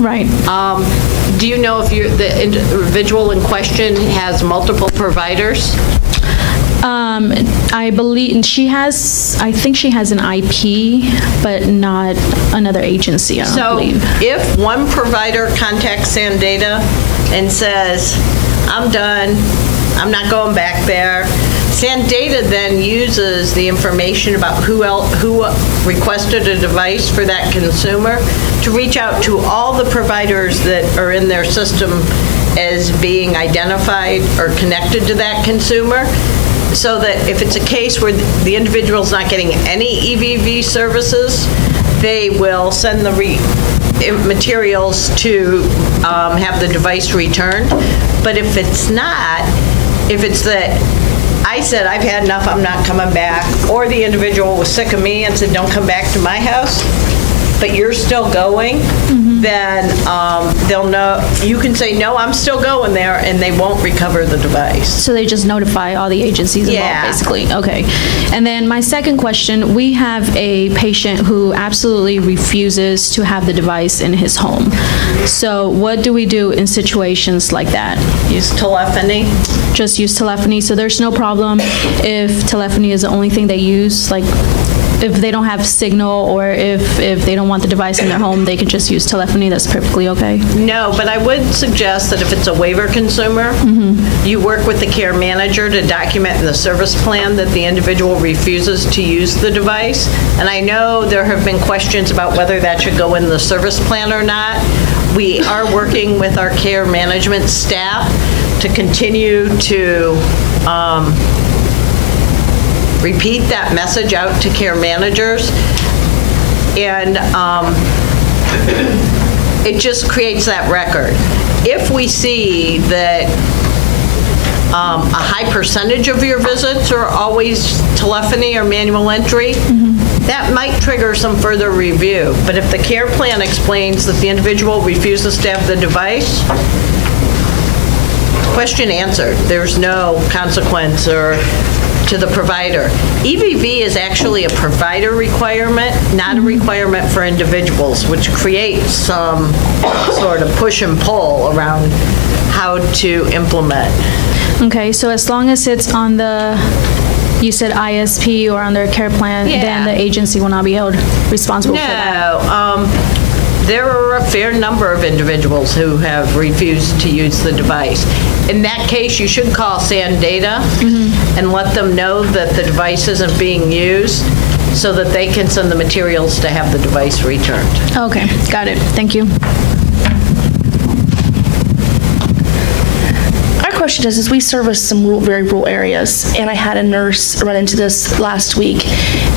Right. Do you know if the individual in question has multiple providers? I believe she has, I think she has an IP, but not another agency, I don't believe. So if one provider contacts Sandata and says, I'm done, I'm not going back there, Sandata then uses the information about who requested a device for that consumer to reach out to all the providers that are in their system as being identified or connected to that consumer, so that if it's a case where the individual's not getting any EVV services, they will send the materials to have the device returned. But if it's not, if it's that I said, I've had enough, I'm not coming back, or the individual was sick of me and said, don't come back to my house, but you're still going, then they'll know, you can say, no, I'm still going there, and they won't recover the device. So they just notify all the agencies involved, basically. Okay. And then my second question, we have a patient who absolutely refuses to have the device in his home. So what do we do in situations like that? Use telephony? Just use telephony. So there's no problem if telephony is the only thing they use, like if they don't have signal, or if they don't want the device in their home, they could just use telephony. That's perfectly okay. No, but I would suggest that if it's a waiver consumer, you work with the care manager to document in the service plan that the individual refuses to use the device. And I know there have been questions about whether that should go in the service plan or not. We are working with our care management staff to continue to repeat that message out to care managers, and it just creates that record. If we see that a high percentage of your visits are always telephony or manual entry, that might trigger some further review. But if the care plan explains that the individual refuses to have the device, question answered. There's no consequence or to the provider. EVV is actually a provider requirement, not a requirement for individuals, which creates some sort of push and pull around how to implement. Okay, so as long as it's on the, you said ISP or on their care plan, then the agency will not be held responsible for that? No. There are a fair number of individuals who have refused to use the device. In that case, you should call Sandata and let them know that the device isn't being used, so that they can send the materials to have the device returned. Okay, got it. Thank you. Question is we service some very rural areas, and I had a nurse run into this last week,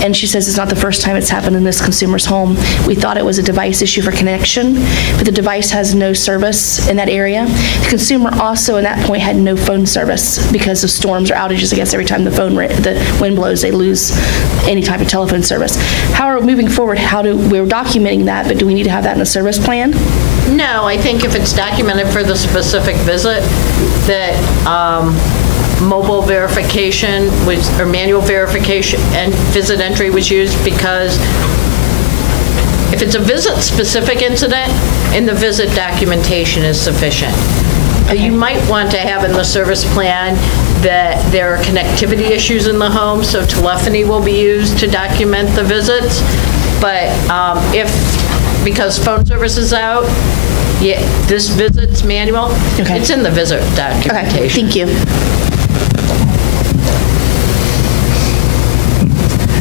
and she says it's not the first time it's happened in this consumer's home. We thought it was a device issue for connection, but the device has no service in that area. The consumer also, at that point, had no phone service because of storms or outages. I guess every time the wind blows, they lose any type of telephone service. However, moving forward, we're documenting that, but do we need to have that in a service plan? No, I think if it's documented for the specific visit, that mobile verification or manual verification and visit entry was used, because if it's a visit-specific incident, in the visit documentation is sufficient. Okay. You might want to have in the service plan that there are connectivity issues in the home, so telephony will be used to document the visits. But because phone service is out, this visit's manual, it's in the visit documentation. Okay, thank you.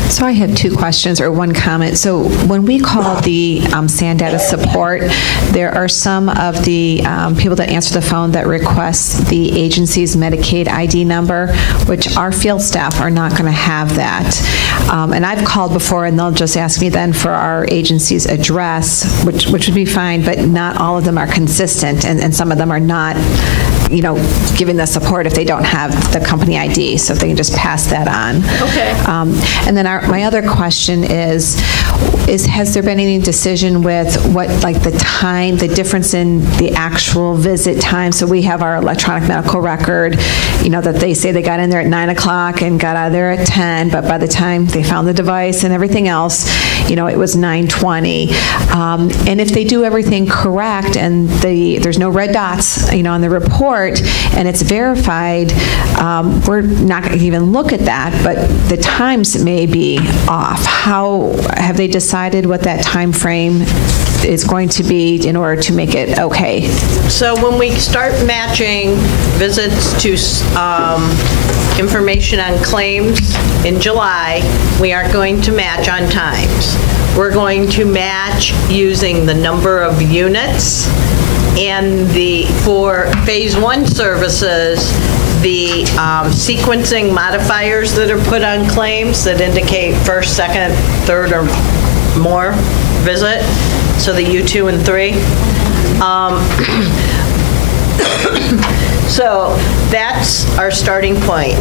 So I have two questions or one comment. So when we call the Sandata support, there are some of the people that answer the phone that request the agency's Medicaid ID number, which our field staff are not going to have that. And I've called before, and they'll just ask me then for our agency's address, which would be fine, but not all of them are consistent, and some of them are not giving the support if they don't have the company ID, so if they can just pass that on. Okay. And then my other question is has there been any decision with what, like the time, the difference in the actual visit time? So we have our electronic medical record, that they say they got in there at 9 o'clock and got out of there at 10, but by the time they found the device and everything else, it was 9:20. And if they do everything correct and there's no red dots, on the report, and it's verified, we're not going to even look at that, but the times may be off. How have they decided what that time frame is going to be in order to make it okay? So when we start matching visits to information on claims in July, we aren't going to match on times. We're going to match using the number of units, and for phase 1 services, the sequencing modifiers that are put on claims that indicate first, second, third, or more visit, so the U2 and 3. So that's our starting point.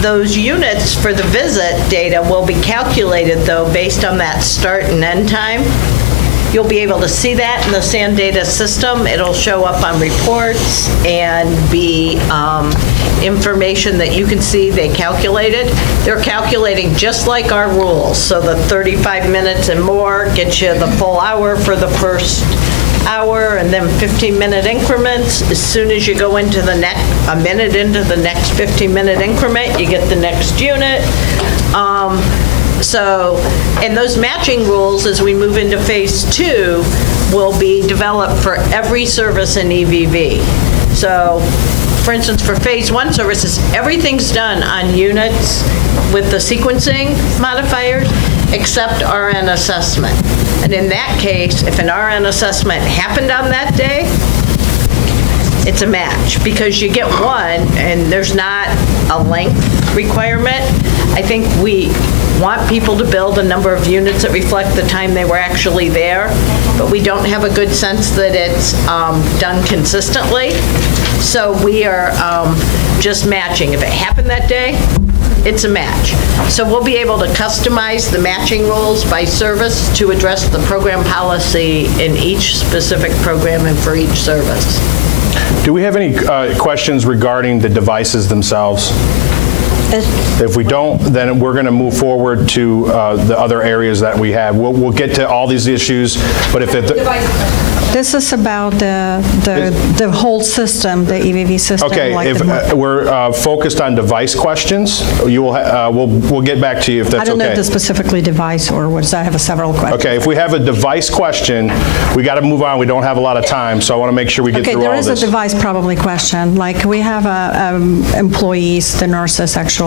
Those units for the visit data will be calculated, though, based on that start and end time. You'll be able to see that in the SANdata system. It'll show up on reports and be information that you can see they calculated. They're calculating just like our rules. So the 35 minutes and more gets you the full hour for the first hour, and then 15-minute increments. As soon as you go into a minute into the next 15-minute increment, you get the next unit. And those matching rules, as we move into phase 2, will be developed for every service in EVV. So, for instance, for phase 1 services, everything's done on units with the sequencing modifiers, except RN assessment. And in that case, if an RN assessment happened on that day, it's a match, because you get one and there's not a length requirement. I think we want people to build a number of units that reflect the time they were actually there, but we don't have a good sense that it's done consistently. So we are just matching. If it happened that day, it's a match. So we'll be able to customize the matching rules by service to address the program policy in each specific program and for each service. Do we have any questions regarding the devices themselves? If we don't, then we're going to move forward to the other areas that we have. We'll get to all these issues, but if this is about the whole system, the EVV system. Okay, like if we're focused on device questions, you will we'll get back to you if that's okay. I don't know if it's specifically device or what does I have several questions. Okay, if we have a device question, we got to move on. We don't have a lot of time, so I want to make sure we get through all of this. Okay, there is a device probably question. Like we have employees, the nurses actually,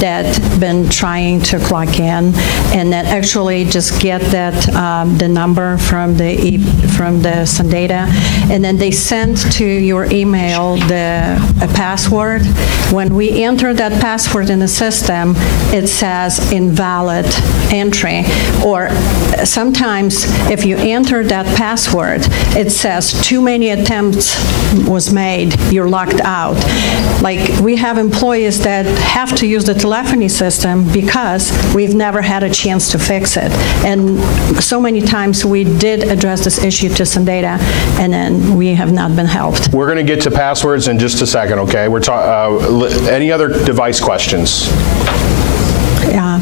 that been trying to clock in and that actually just get that the number from the SANdata, and then they send to your email a password. When we enter that password in the system, it says invalid entry, or sometimes if you enter that password, it says too many attempts was made, you're locked out. Like we have employees that have to use the telephony system because we've never had a chance to fix it. And so many times we did address this issue to SANdata, and then we have not been helped. We're going to get to passwords in just a second, okay? We're any other device questions? Yeah.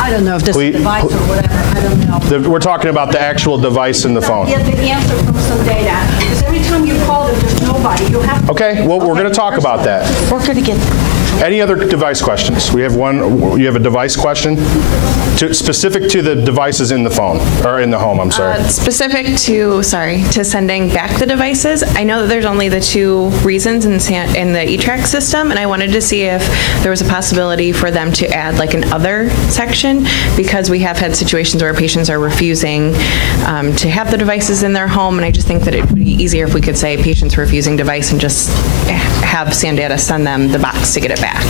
I don't know if this is a device or whatever. I don't know. We're talking about the actual device in the phone. Get the answer from SANdata. Because every time you call them, there's nobody. You have to. Okay, well, we're going to talk about that. We're going to get. Any other device questions? We have one. You have a device question? Specific to the devices in the phone, or in the home, I'm sorry. Specific to sending back the devices, I know that there's only the 2 reasons in the ECHCH system, and I wanted to see if there was a possibility for them to add like an other section, because we have had situations where patients are refusing to have the devices in their home, and I just think that it would be easier if we could say patients refusing device and just have SANdata send them the box to get it back.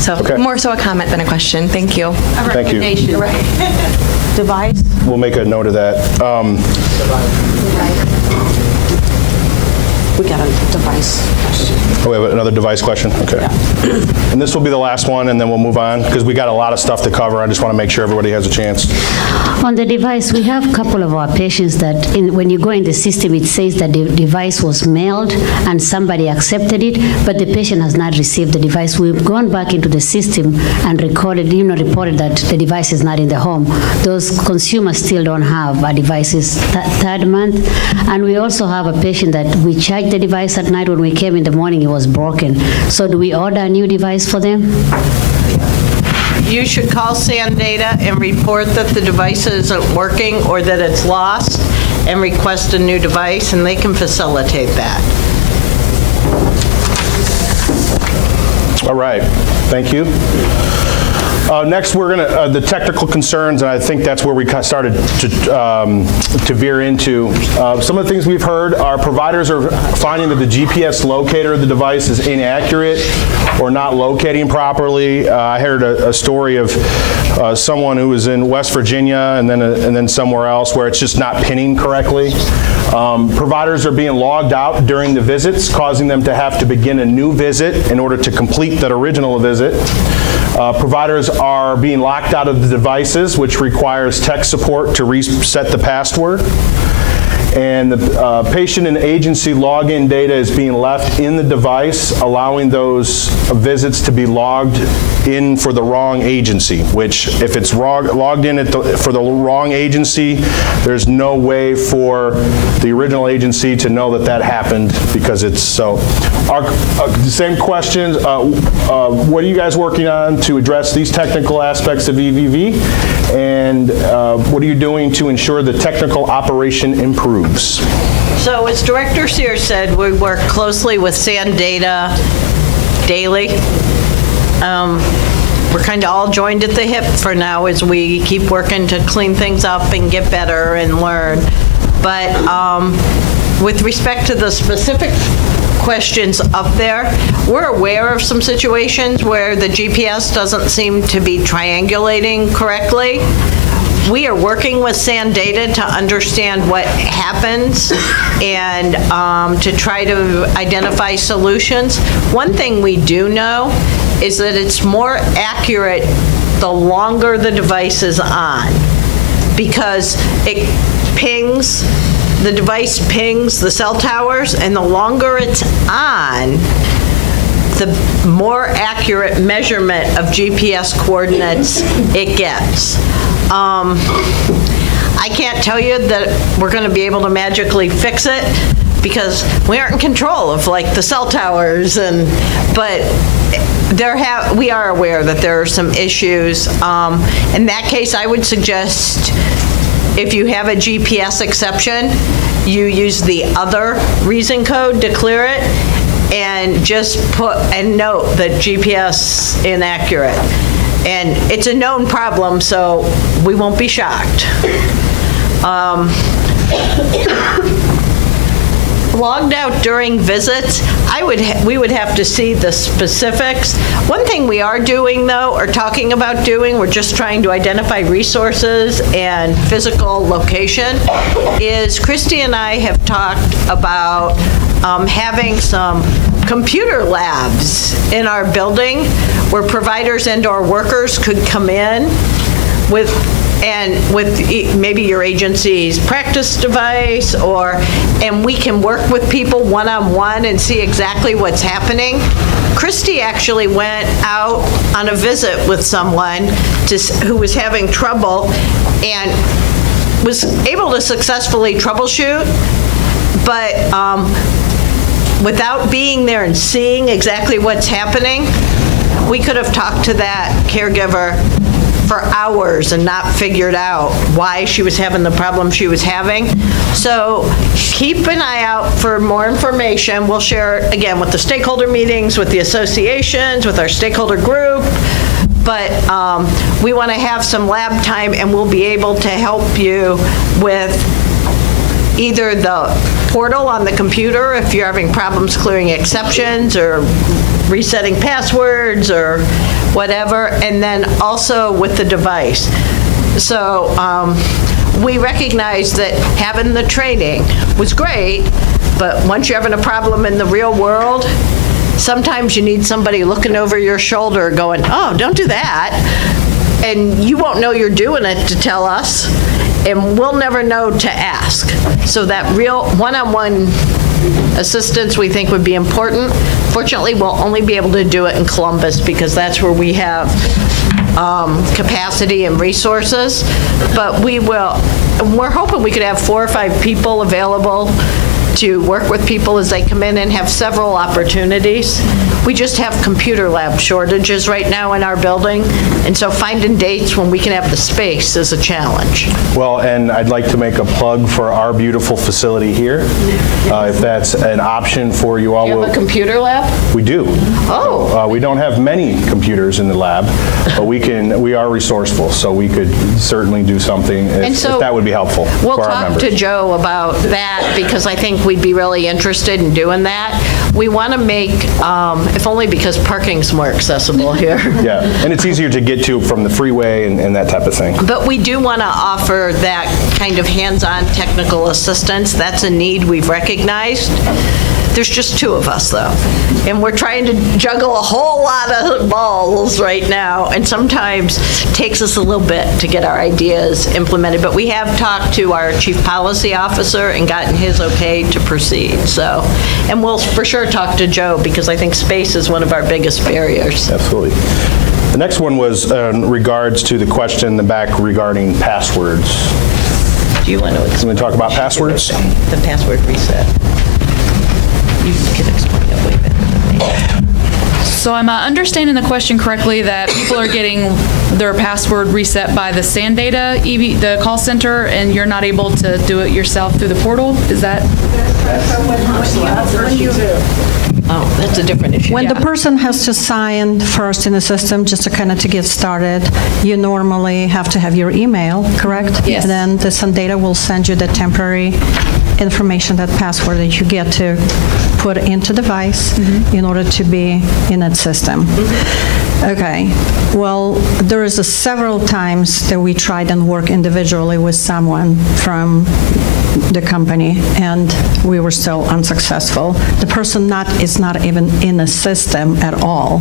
So more so a comment than a question. Thank you. Thank you. Right. Device. We'll make a note of that. We got a device question. Oh, we have another device question? Okay. Yeah. And this will be the last one, and then we'll move on, because we got a lot of stuff to cover. I just want to make sure everybody has a chance. On the device, we have a couple of our patients that when you go in the system, it says that the device was mailed and somebody accepted it, but the patient has not received the device. We've gone back into the system and reported that the device is not in the home. Those consumers still don't have a device third month. And we also have a patient that we charged the device at night. When we came in the morning, it was broken. So do we order a new device for them? You should call SanData and report that the device isn't working or that it's lost and request a new device, and they can facilitate that. All right, thank you. Next, we're going to, the technical concerns, and I think that's where we started to veer into. Some of the things we've heard are providers are finding that the GPS locator of the device is inaccurate or not locating properly. I heard a story of someone who was in West Virginia and then somewhere else where it's just not pinning correctly. Providers are being logged out during the visits, causing them to have to begin a new visit in order to complete that original visit. Providers are being locked out of the devices, which requires tech support to reset the password. And the patient and agency login data is being left in the device, allowing those visits to be logged in for the wrong agency, which if it's logged in for the wrong agency, there's no way for the original agency to know that that happened because it's so. The same questions, what are you guys working on to address these technical aspects of EVV? And what are you doing to ensure the technical operation improves? So as Director Sears said, we work closely with SanData daily. We're kind of all joined at the hip for now as we keep working to clean things up and get better and learn. But with respect to the specific questions up there, we're aware of some situations where the GPS doesn't seem to be triangulating correctly. We are working with SanData to understand what happens and to try to identify solutions. One thing we do know is that it's more accurate the longer the device is on, because it pings, the device pings the cell towers, and the longer it's on, the more accurate measurement of GPS coordinates it gets. I can't tell you that we're going to be able to magically fix it because we aren't in control of like the cell towers, but we are aware that there are some issues. In that case, I would suggest if you have a GPS exception, you use the other reason code to clear it and just put a note that GPS inaccurate. And it's a known problem, so we won't be shocked. Logged out during visits, we would have to see the specifics. One thing we are doing, though, or talking about doing, we're just trying to identify resources and physical location, is Christy and I have talked about having some computer labs in our building where providers and/or workers could come in with maybe your agency's practice device, and we can work with people one-on-one and see exactly what's happening. Christy actually went out on a visit with someone who was having trouble and was able to successfully troubleshoot, but without being there and seeing exactly what's happening, we could have talked to that caregiver for hours and not figured out why she was having the problem she was having. So keep an eye out for more information. We'll share, again, with the stakeholder meetings, with the associations, with our stakeholder group. But we want to have some lab time, and we'll be able to help you with either the portal on the computer if you're having problems clearing exceptions or resetting passwords or whatever, and then also with the device. So we recognize that having the training was great, but once you're having a problem in the real world, sometimes you need somebody looking over your shoulder going, oh, don't do that. And you won't know you're doing it to tell us, and we'll never know to ask. So that real one-on-one assistance we think would be important. Fortunately, we'll only be able to do it in Columbus because that's where we have capacity and resources. But we're hoping we could have 4 or 5 people available to work with people as they come in and have several opportunities. We just have computer lab shortages right now in our building, and so finding dates when we can have the space is a challenge. Well, and I'd like to make a plug for our beautiful facility here, if that's an option for you all. Do you have a computer lab? We do. Oh. We don't have many computers in the lab, but we are resourceful, so we could certainly do something if that would be helpful We'll for our members. talk to Joe about that because I think we'd be really interested in doing that. We want to make, if only because parking's more accessible here. Yeah, and it's easier to get to from the freeway and that type of thing. But we do want to offer that kind of hands-on technical assistance. That's a need we've recognized. There's just 2 of us, though, and we're trying to juggle a whole lot of balls right now, and sometimes it takes us a little bit to get our ideas implemented, but we have talked to our chief policy officer and gotten his okay to proceed, so, and we'll for sure talk to Joe, because I think space is one of our biggest barriers. Absolutely. The next one was in regards to the question in the back regarding passwords. Do you want to talk about passwords? The password reset. You can explain it way better than me. So am I understanding the question correctly that people are getting their password reset by the SanData the call center, and you're not able to do it yourself through the portal? Is that? Oh, that's a different issue. When the person has to sign first in the system, just to kind of to get started, you normally have to have your email, correct? Yes. And then the SanData will send you the temporary information, that password that you get to put into the device in order to be in that system. Okay, well, there is several times that we tried and work individually with someone from the company, and we were still unsuccessful. The person is not even in the system at all,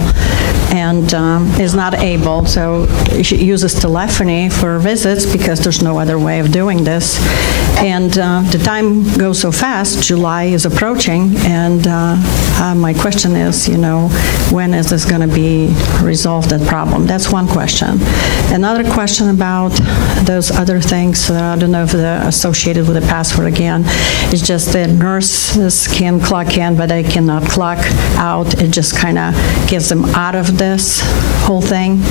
and is not able, so she uses telephony for visits because there's no other way of doing this. And the time goes so fast, July is approaching, and my question is, when is this going to be resolved, that problem? That's one question. Another question about those other things, I don't know if they're associated with the password again, is just that nurses can clock in, but they cannot clock out. It just kind of gets them out of this whole thing,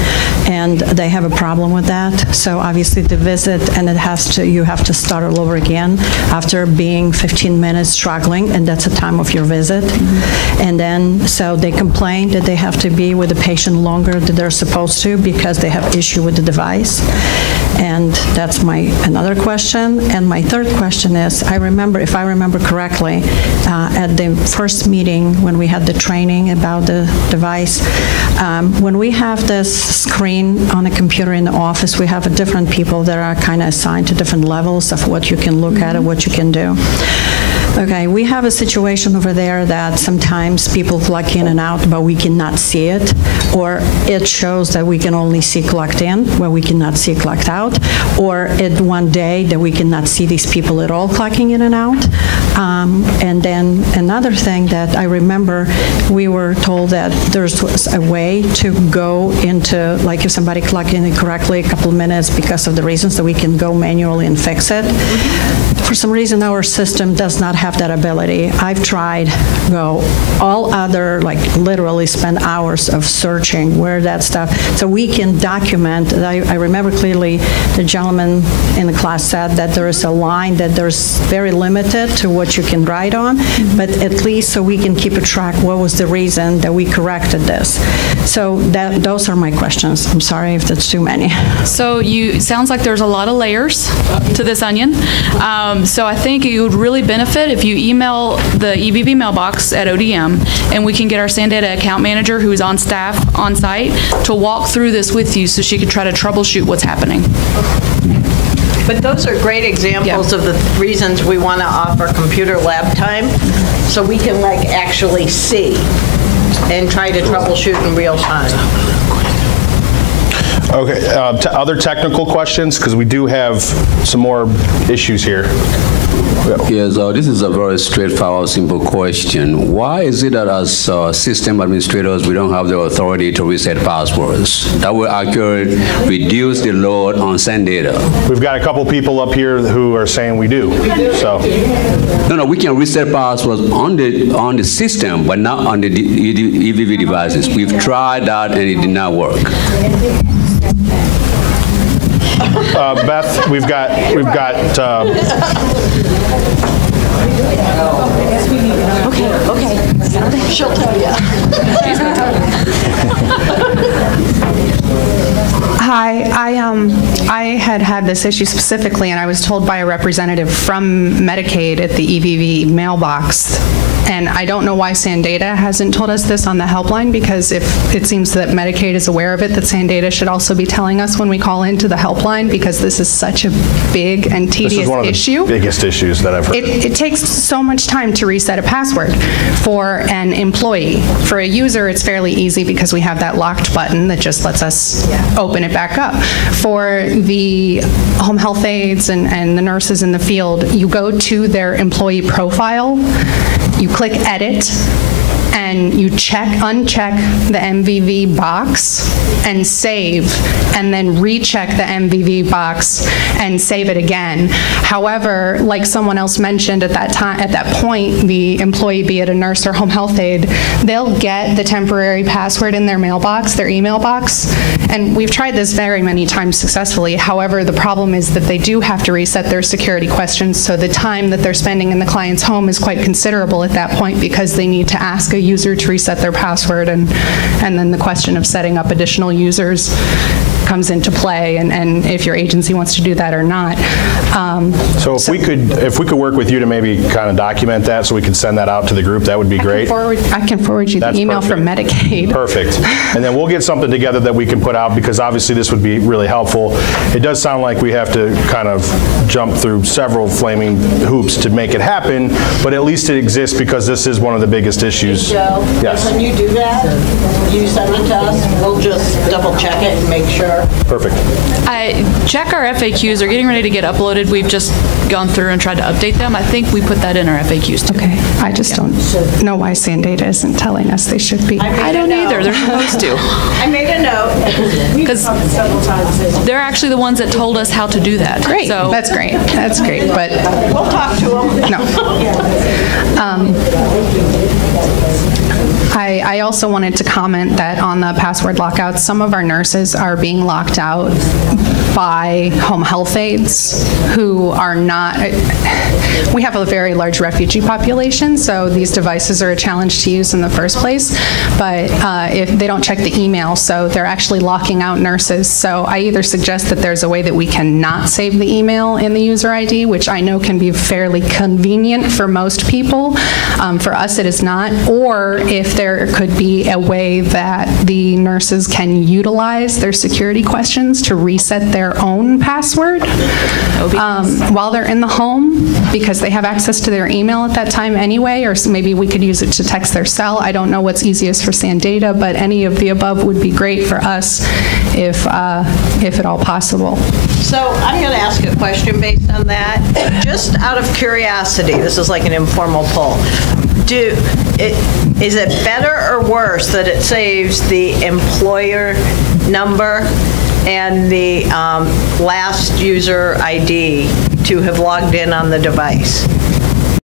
and they have a problem with that. So obviously the visit, and you have to start all over again after being 15 minutes struggling, and that's the time of your visit. And then, so they complain that they have to be with the patient longer than they're supposed to because they have issue with the device. And that's another question. And my third question is, if I remember correctly, at the first meeting when we had the training about the device, when we have this screen on a computer in the office, we have different people that are kind of assigned to different levels of what you can look at and what you can do. Okay, we have a situation over there that sometimes people clock in and out, but we cannot see it, or it shows that we can only see clocked in, where we cannot see clocked out, or one day that we cannot see these people at all clocking in and out. And then another thing that I remember, we were told that there's a way to go into, like if somebody clocked in incorrectly a couple of minutes because of the reasons, that we can go manually and fix it. For some reason, our system does not have that ability. I've tried, all other, literally spend hours of searching where that stuff, so we can document. I remember clearly the gentleman in the class said that there is a line that there's very limited to what you can write on, but at least so we can keep a track what was the reason that we corrected this. So those are my questions. I'm sorry if that's too many. So sounds like there's a lot of layers to this onion. So I think it would really benefit if you email the EVV mailbox at ODM, and we can get our SanData account manager, who is on staff on site, to walk through this with you so she could try to troubleshoot what's happening. But those are great examples of the reasons we want to offer computer lab time, so we can like actually see and try to troubleshoot in real time. Okay, other technical questions, because we do have some more issues here. Yes, this is a very straightforward, simple question. Why is it that as system administrators, we don't have the authority to reset passwords? That will actually reduce the load on SendData. We've got a couple people up here who are saying we do. So. No, we can reset passwords on the system, but not on the EVV devices. We've tried that and it did not work. Beth, we've got. Okay. She'll tell you. Hi, I had this issue specifically, and I was told by a representative from Medicaid at the EVV mailbox. And I don't know why SanData hasn't told us this on the helpline, because if it seems that Medicaid is aware of it, that SanData should also be telling us when we call into the helpline, because this is such a big and tedious issue. This is one of the biggest issues that I've heard. It takes so much time to reset a password for an employee. For a user, it's fairly easy because we have that locked button that just lets us open it back up. For the home health aides and the nurses in the field, you go to their employee profile, you click edit, and you uncheck the MVV box and save, and then recheck the MVV box and save it again. However, like someone else mentioned at that point, the employee, be it a nurse or home health aide, they'll get the temporary password in their mailbox, their email box, and we've tried this very many times successfully. However, the problem is that they do have to reset their security questions, so the time that they're spending in the client's home is quite considerable at that point, because they need to ask a user to reset their password, and then the question of setting up additional users comes into play, and if your agency wants to do that or not. So if we could work with you to maybe kind of document that, so we can send that out to the group, that would be great. I can forward you the email from Medicaid. Perfect. And then we'll get something together that we can put out, because obviously this would be really helpful. It does sound like we have to kind of jump through several flaming hoops to make it happen, but at least it exists, because this is one of the biggest issues. Joe, yes. When you do that, you send it to us, we'll just double check it and make sure. Perfect. Check our FAQs. They're getting ready to get uploaded. We've just gone through and tried to update them. I think we put that in our FAQs too. Okay. I just don't know why SanData isn't telling us they should be. I don't either. They're supposed to. I made a note. Because they're actually the ones that told us how to do that. Great. So, that's great. That's great. But we'll talk to them. No. I also wanted to comment that on the password lockouts, some of our nurses are being locked out by home health aides who are not, we have a very large refugee population, so these devices are a challenge to use in the first place, but if they don't check the email, so they're actually locking out nurses. So I either suggest that there's a way that we can not save the email in the user ID, which I know can be fairly convenient for most people. For us, it is not. Or if there could be a way that the nurses can utilize their security questions to reset their own password while they're in the home, because they have access to their email at that time anyway, or maybe we could use it to text their cell. I don't know what's easiest for SanData, but any of the above would be great for us if at all possible. So I'm going to ask a question based on that. Just out of curiosity, this is like an informal poll. Is it better or worse that it saves the employer number and the last user ID to have logged in on the device?